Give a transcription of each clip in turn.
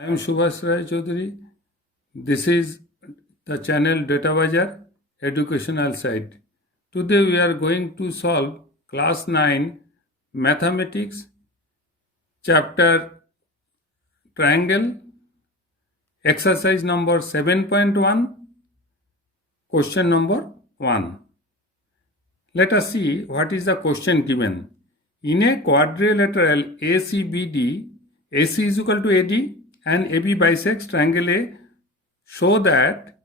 I am Subhash Rai Chaudhary. This is the channel Data Bazaar educational site. Today we are going to solve class 9 mathematics chapter triangle exercise number 7.1 question number 1. Let us see what is the question given. In a quadrilateral ACBD, AC is equal to AD and AB bisects triangle A, show that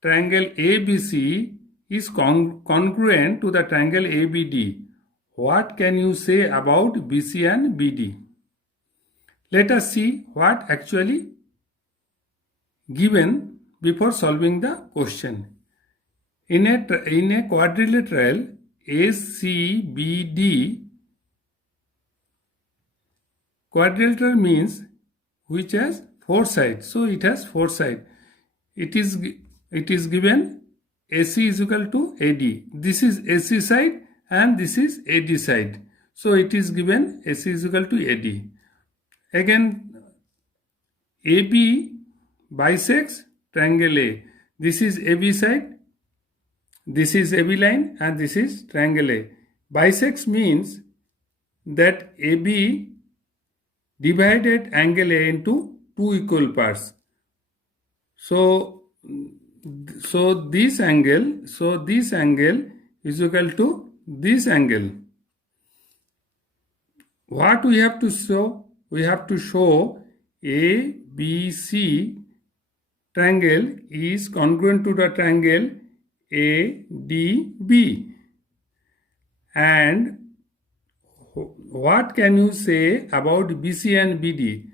triangle ABC is congruent to the triangle ABD. What can you say about BC and BD? Let us see what actually given before solving the question. In a quadrilateral ACBD, quadrilateral means which has 4 sides. So it has 4 sides. It is given AC is equal to AD. This is AC side and this is AD side. So it is given AC is equal to AD. Again, AB bisects triangle A. This is AB side, this is AB line and this is triangle A. Bisects means that AB divided angle A into 2 equal parts. So this angle is equal to this angle. What we have to show? We have to show ABC triangle is congruent to the triangle ADB. And what can you say about BC and BD?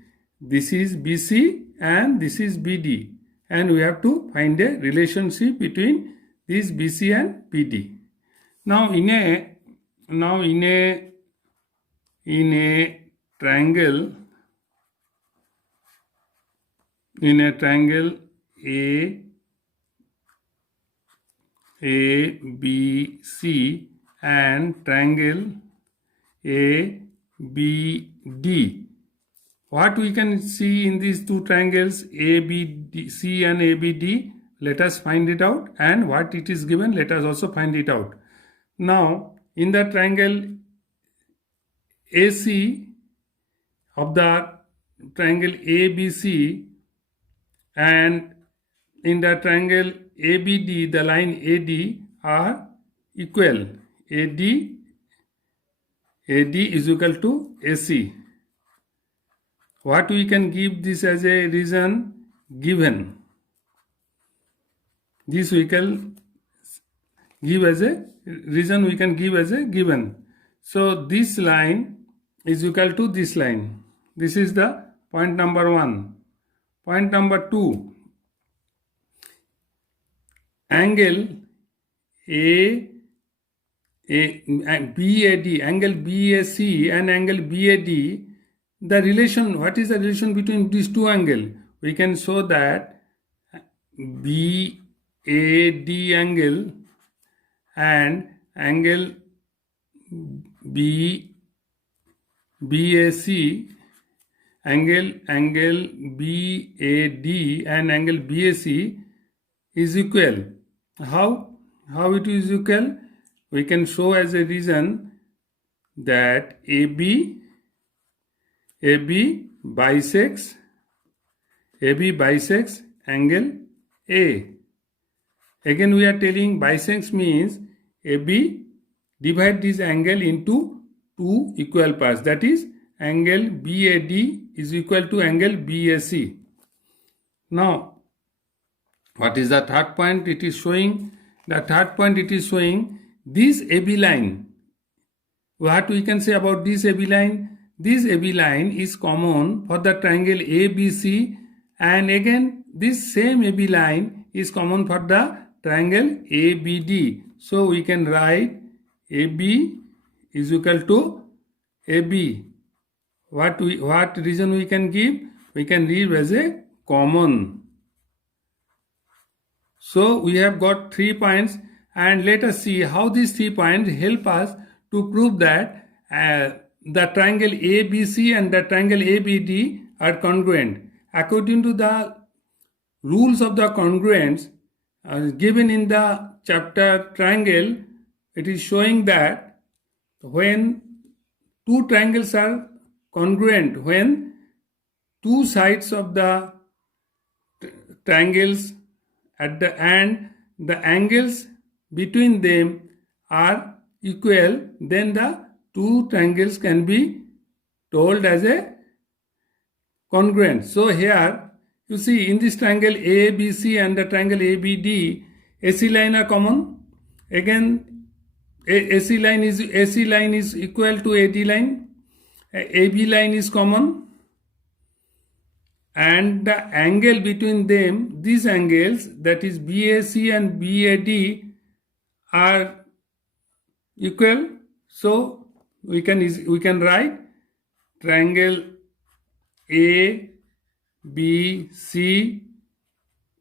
This is BC and this is BD. And we have to find a relationship between this BC and BD. Now in a triangle ABC and triangle ABD. What we can see in these two triangles ABC and ABD, let us find it out, and what it is given, let us also find it out. Now in the triangle AC of the triangle ABC and in the triangle ABD, the line AD are equal. AD is equal to AC. What we can give this as a reason given? This we can give as a reason, we can give as a given. So this line is equal to this line. This is the point number 1. Point number 2. Angle BAD, angle BAC and angle BAD, the relation, what is the relation between these two angles? We can show that BAD angle and angle BAC, angle BAD and angle BAC is equal. How it is equal? We can show as a reason that AB bisects angle A. Again we are telling bisects means AB divide this angle into 2 equal parts. That is angle BAD is equal to angle BAC. Now what is the third point it is showing? The third point it is showing this AB line. What we can say about this AB line? This AB line is common for the triangle ABC, and again this same AB line is common for the triangle ABD. So we can write AB is equal to AB. What reason we can give? We can give as a common. So we have got 3 points, and let us see how these 3 points help us to prove that the triangle ABC and the triangle ABD are congruent. according to the rules of the congruence given in the chapter triangle, it is showing that when two triangles are congruent, when two sides of the triangles at the end, the angles between them are equal, then the two triangles can be told as a congruent. So here you see in this triangle ABC and the triangle ABD, AC line are common. Again, AC line is equal to AD line. AB line is common, and the angle between them, these angles, that is BAC and BAD, are equal. So we can write triangle ABC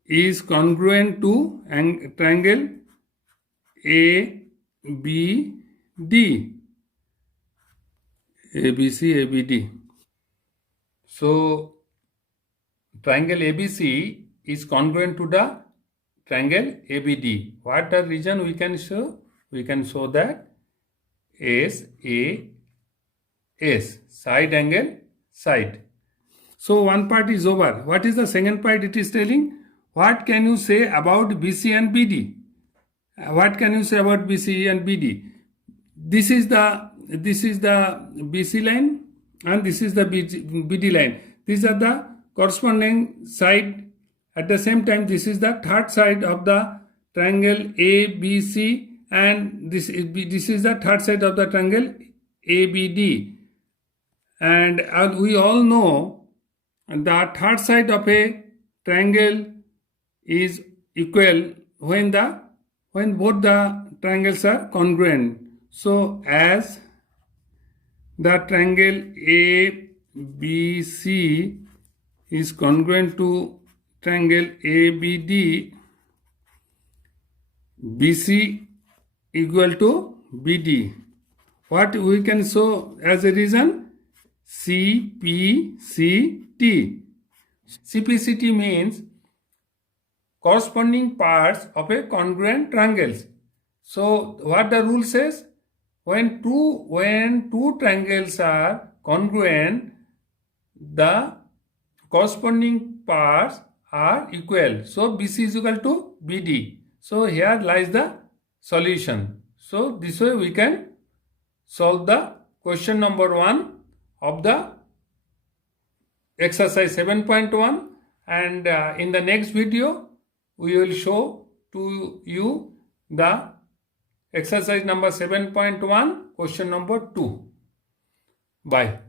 is congruent to triangle ABD. ABC, ABD. So triangle ABC is congruent to the triangle ABD. What the reason we can show? We can show that SAS, side angle, side. So one part is over. What is the second part? It is telling what can you say about BC and BD? What can you say about BC and BD? This is the BC line and this is the BD line. These are the corresponding side. At the same time, this is the third side of the triangle ABC, and this is the third side of the triangle ABD. And we all know the third side of a triangle is equal when both the triangles are congruent. So as the triangle ABC is congruent to triangle ABD, BC equal to BD. What we can show as a reason? CPCT. CPCT means corresponding parts of a congruent triangles. So what the rule says? When two triangles are congruent, the corresponding parts are equal. So BC is equal to BD. So here lies the solution. So this way we can solve the question number 1 of the exercise 7.1, and in the next video we will show to you the exercise number 7.1, question number 2. Bye.